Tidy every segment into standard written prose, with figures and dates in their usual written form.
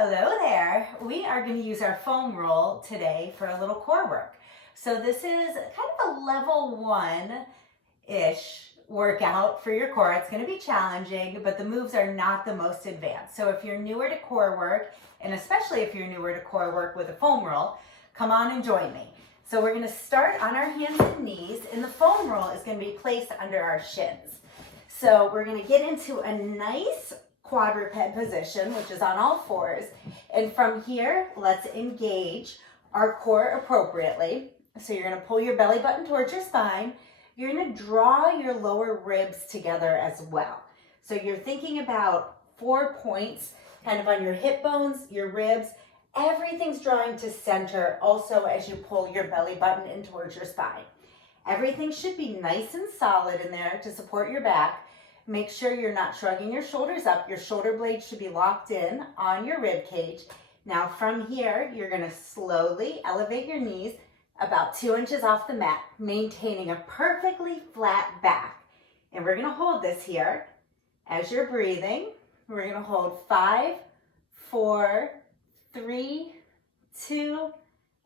Hello there. We are going to use our foam roll today for a little core work. So this is kind of a level 1-ish workout for your core. It's going to be challenging, but the moves are not the most advanced. So if you're newer to core work, and especially if you're newer to core work with a foam roll, come on and join me. So we're going to start on our hands and knees, and the foam roll is going to be placed under our shins. So we're going to get into a nice quadruped position, which is on all fours. And from here, let's engage our core appropriately. So you're going to pull your belly button towards your spine. You're going to draw your lower ribs together as well. So you're thinking about 4 points kind of on your hip bones, your ribs. Everything's drawing to center also as you pull your belly button in towards your spine. Everything should be nice and solid in there to support your back. Make sure you're not shrugging your shoulders up. Your shoulder blades should be locked in on your rib cage. Now from here, you're going to slowly elevate your knees about 2 inches off the mat, maintaining a perfectly flat back. And we're going to hold this here. As you're breathing, we're going to hold 5, 4, 3, 2,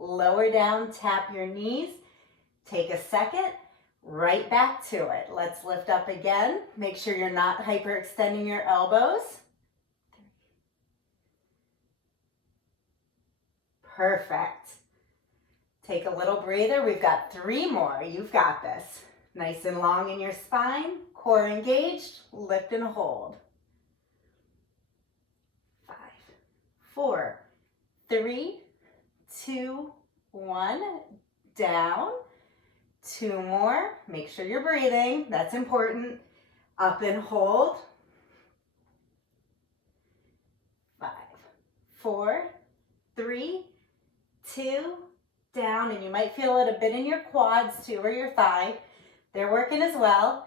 lower down, tap your knees. Take a second. Right back to it. Let's lift up again. Make sure you're not hyperextending your elbows. Perfect. Take a little breather. We've got 3 more. You've got this. Nice and long in your spine. Core engaged. Lift and hold. 5, 4, 3, 2, 1. Down. 2 more. Make sure you're breathing. That's important. Up and hold. 5, 4, 3, 2, down. And you might feel it a bit in your quads too, or your thigh. They're working as well.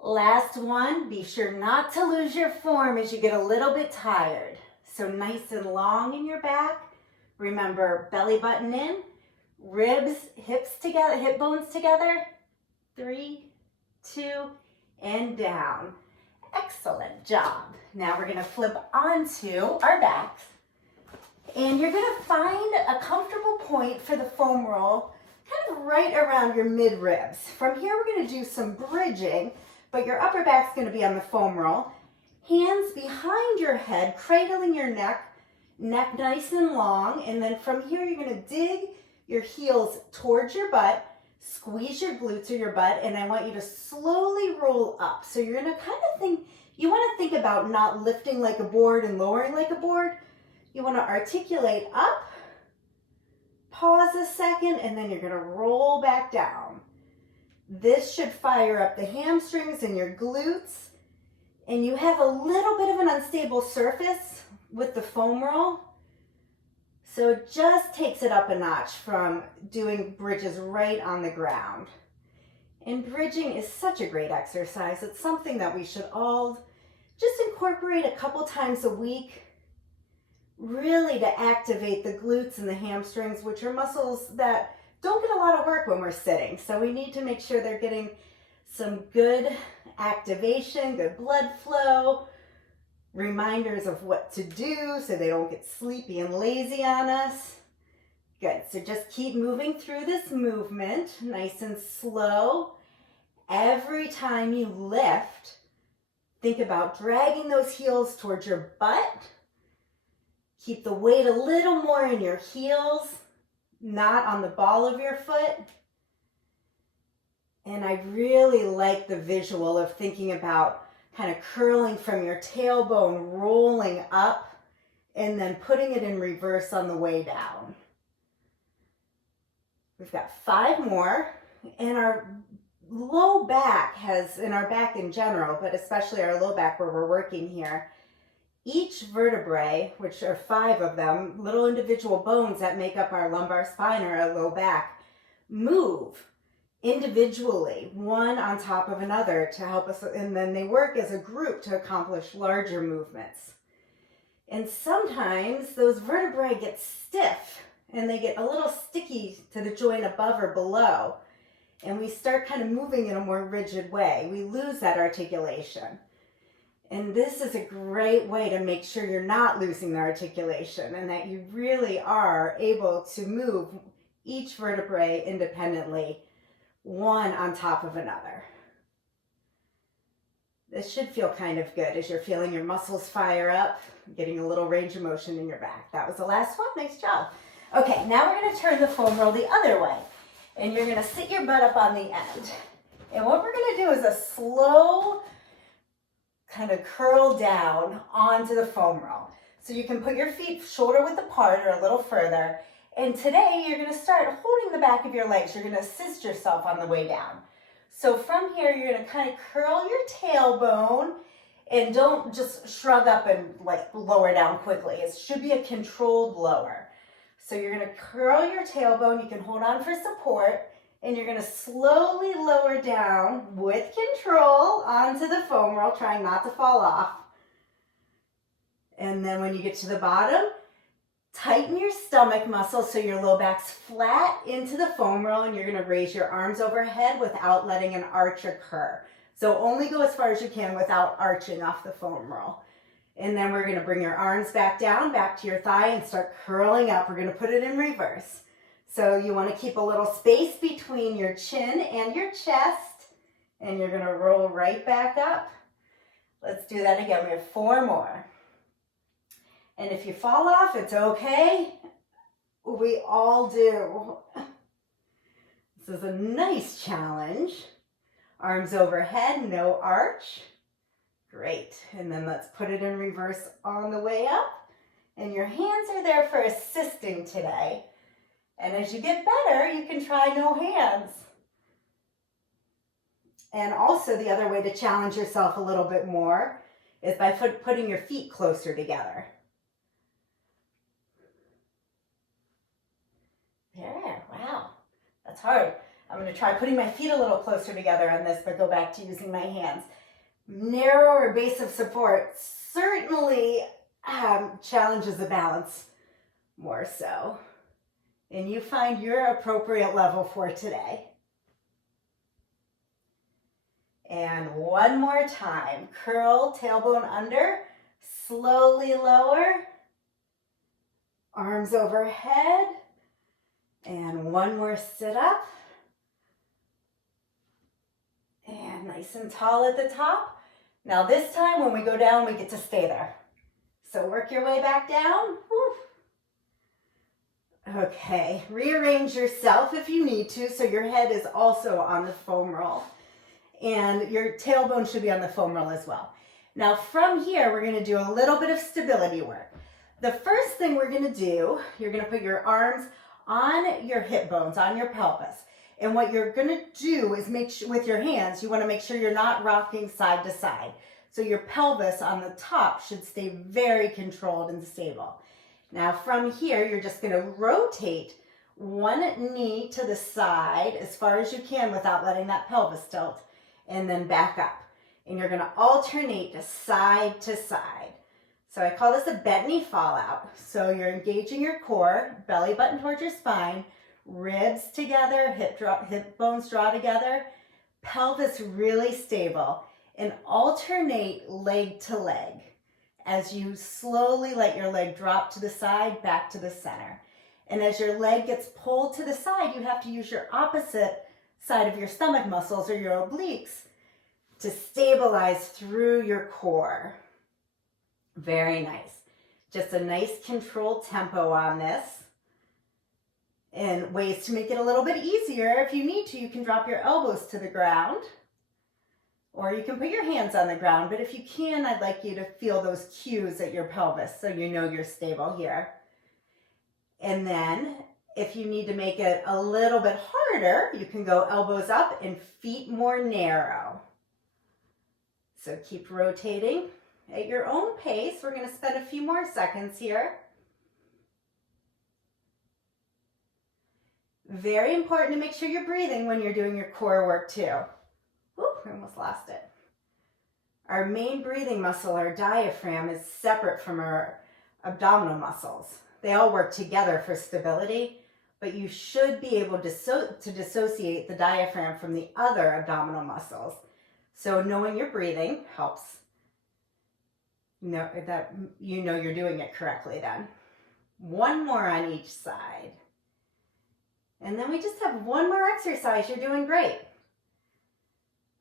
Last one. Be sure not to lose your form as you get a little bit tired. So nice and long in your back. Remember, belly button in. Ribs, hips together, hip bones together. 3, 2, and down. Excellent job. Now we're going to flip onto our backs. And you're going to find a comfortable point for the foam roll, kind of right around your mid-ribs. From here, we're going to do some bridging, but your upper back's going to be on the foam roll. Hands behind your head, cradling your neck nice and long. And then from here, you're going to dig your heels towards your butt, squeeze your glutes or your butt, and I want you to slowly roll up. So you're gonna kind of think, you wanna think about not lifting like a board and lowering like a board. You wanna articulate up, pause a second, and then you're gonna roll back down. This should fire up the hamstrings and your glutes, and you have a little bit of an unstable surface with the foam roll. So it just takes it up a notch from doing bridges right on the ground. And bridging is such a great exercise. It's something that we should all just incorporate a couple times a week, really to activate the glutes and the hamstrings, which are muscles that don't get a lot of work when we're sitting. So we need to make sure they're getting some good activation, good blood flow, reminders of what to do so they don't get sleepy and lazy on us. Good, so just keep moving through this movement, nice and slow. Every time you lift, think about dragging those heels towards your butt. Keep the weight a little more in your heels, not on the ball of your foot. And I really like the visual of thinking about kind of curling from your tailbone, rolling up, and then putting it in reverse on the way down. We've got 5 more, and our low back has, and our back in general, but especially our low back where we're working here, each vertebrae, which are 5 of them, little individual bones that make up our lumbar spine or our low back, move individually, one on top of another to help us, and then they work as a group to accomplish larger movements. And sometimes those vertebrae get stiff and they get a little sticky to the joint above or below, and we start kind of moving in a more rigid way. We lose that articulation. And this is a great way to make sure you're not losing the articulation and that you really are able to move each vertebrae independently, one on top of another. This should feel kind of good as you're feeling your muscles fire up, getting a little range of motion in your back. That was the last one. Nice job. Okay, now we're going to turn the foam roll the other way. And you're going to sit your butt up on the end. And what we're going to do is a slow kind of curl down onto the foam roll. So you can put your feet shoulder width apart or a little further. And today you're going to start holding the back of your legs. You're going to assist yourself on the way down. So from here, you're going to kind of curl your tailbone and don't just shrug up and like lower down quickly. It should be a controlled lower. So you're going to curl your tailbone. You can hold on for support and you're going to slowly lower down with control onto the foam roll, trying not to fall off. And then when you get to the bottom, tighten your stomach muscles so your low back's flat into the foam roll, and you're going to raise your arms overhead without letting an arch occur. So only go as far as you can without arching off the foam roll. And then we're going to bring your arms back down, back to your thigh, and start curling up. We're going to put it in reverse. So you want to keep a little space between your chin and your chest, and you're going to roll right back up. Let's do that again. We have 4 more. And if you fall off, it's okay. We all do. This is a nice challenge. Arms overhead, no arch. Great. And then let's put it in reverse on the way up. And your hands are there for assisting today. And as you get better, you can try no hands. And also the other way to challenge yourself a little bit more is by putting your feet closer together. There, wow, that's hard. I'm going to try putting my feet a little closer together on this, but go back to using my hands. Narrower base of support certainly challenges the balance more so. And you find your appropriate level for today. And one more time. Curl, tailbone under, slowly lower, arms overhead. And one more sit up. And nice and tall at the top. Now this time when we go down, we get to stay there. So work your way back down. Woo. Okay, rearrange yourself if you need to so your head is also on the foam roll. And your tailbone should be on the foam roll as well. Now from here, we're going to do a little bit of stability work. The first thing we're going to do, you're going to put your arms on your hip bones, on your pelvis. And what you're going to do is make sure with your hands, you want to make sure you're not rocking side to side. So your pelvis on the top should stay very controlled and stable. Now from here, you're just going to rotate one knee to the side as far as you can without letting that pelvis tilt, and then back up. And you're going to alternate to side to side. So I call this a bent knee fallout. So you're engaging your core, belly button towards your spine, ribs together, hip bones draw together, pelvis really stable, and alternate leg to leg as you slowly let your leg drop to the side, back to the center. And as your leg gets pulled to the side, you have to use your opposite side of your stomach muscles or your obliques to stabilize through your core. Very nice. Just a nice controlled tempo on this. And ways to make it a little bit easier, if you need to, you can drop your elbows to the ground. Or you can put your hands on the ground. But if you can, I'd like you to feel those cues at your pelvis so you know you're stable here. And then if you need to make it a little bit harder, you can go elbows up and feet more narrow. So keep rotating at your own pace. We're going to spend a few more seconds here. Very important to make sure you're breathing when you're doing your core work too. Oop, I almost lost it. Our main breathing muscle, our diaphragm, is separate from our abdominal muscles. They all work together for stability, but you should be able to dissociate the diaphragm from the other abdominal muscles. So knowing your breathing helps No, that you know you're doing it correctly then. One more on each side. And then we just have one more exercise. You're doing great.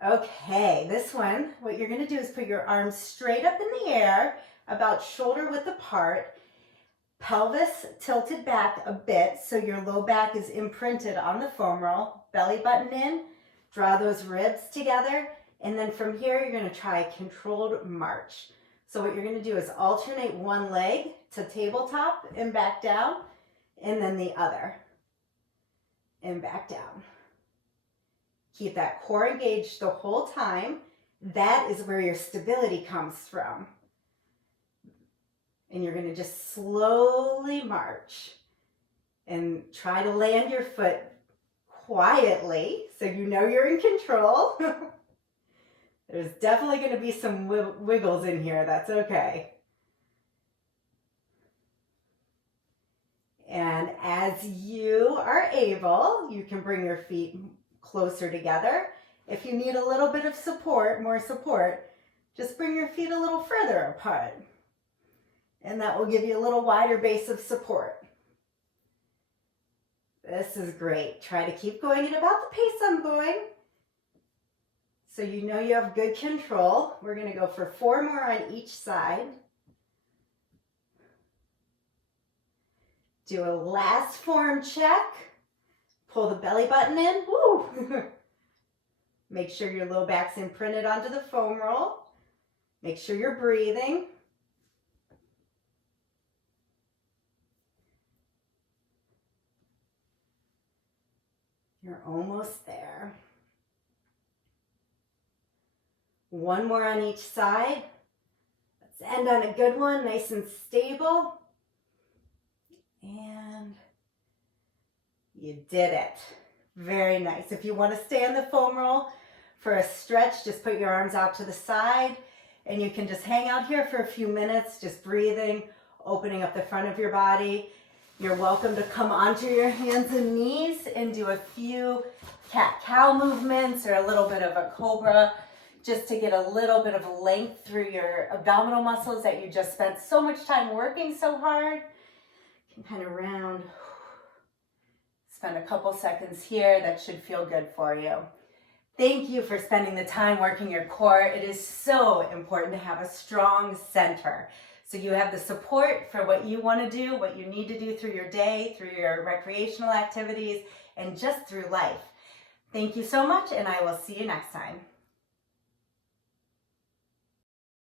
Okay, this one, what you're going to do is put your arms straight up in the air, about shoulder width apart, pelvis tilted back a bit so your low back is imprinted on the foam roll, belly button in, draw those ribs together, and then from here you're going to try a controlled march. So what you're going to do is alternate one leg to tabletop and back down, and then the other and back down. Keep that core engaged the whole time. That is where your stability comes from. And you're going to just slowly march and try to land your foot quietly so you know you're in control. There's definitely going to be some wiggles in here. That's okay. And as you are able, you can bring your feet closer together. If you need a little bit of support, more support, just bring your feet a little further apart. And that will give you a little wider base of support. This is great. Try to keep going at about the pace I'm going, so you know you have good control. We're going to go for 4 more on each side. Do a last form check. Pull the belly button in. Woo! Make sure your low back's imprinted onto the foam roll. Make sure you're breathing. You're almost there. 1 more on each side. Let's end on a good one, nice and stable. And you did it. Very nice. If you want to stay on the foam roll for a stretch, just put your arms out to the side and you can just hang out here for a few minutes, just breathing, opening up the front of your body. You're welcome to come onto your hands and knees and do a few cat-cow movements or a little bit of a cobra, just to get a little bit of length through your abdominal muscles that you just spent so much time working so hard. You can kind of round. Spend a couple seconds here. That should feel good for you. Thank you for spending the time working your core. It is so important to have a strong center, so you have the support for what you want to do, what you need to do through your day, through your recreational activities, and just through life. Thank you so much, and I will see you next time.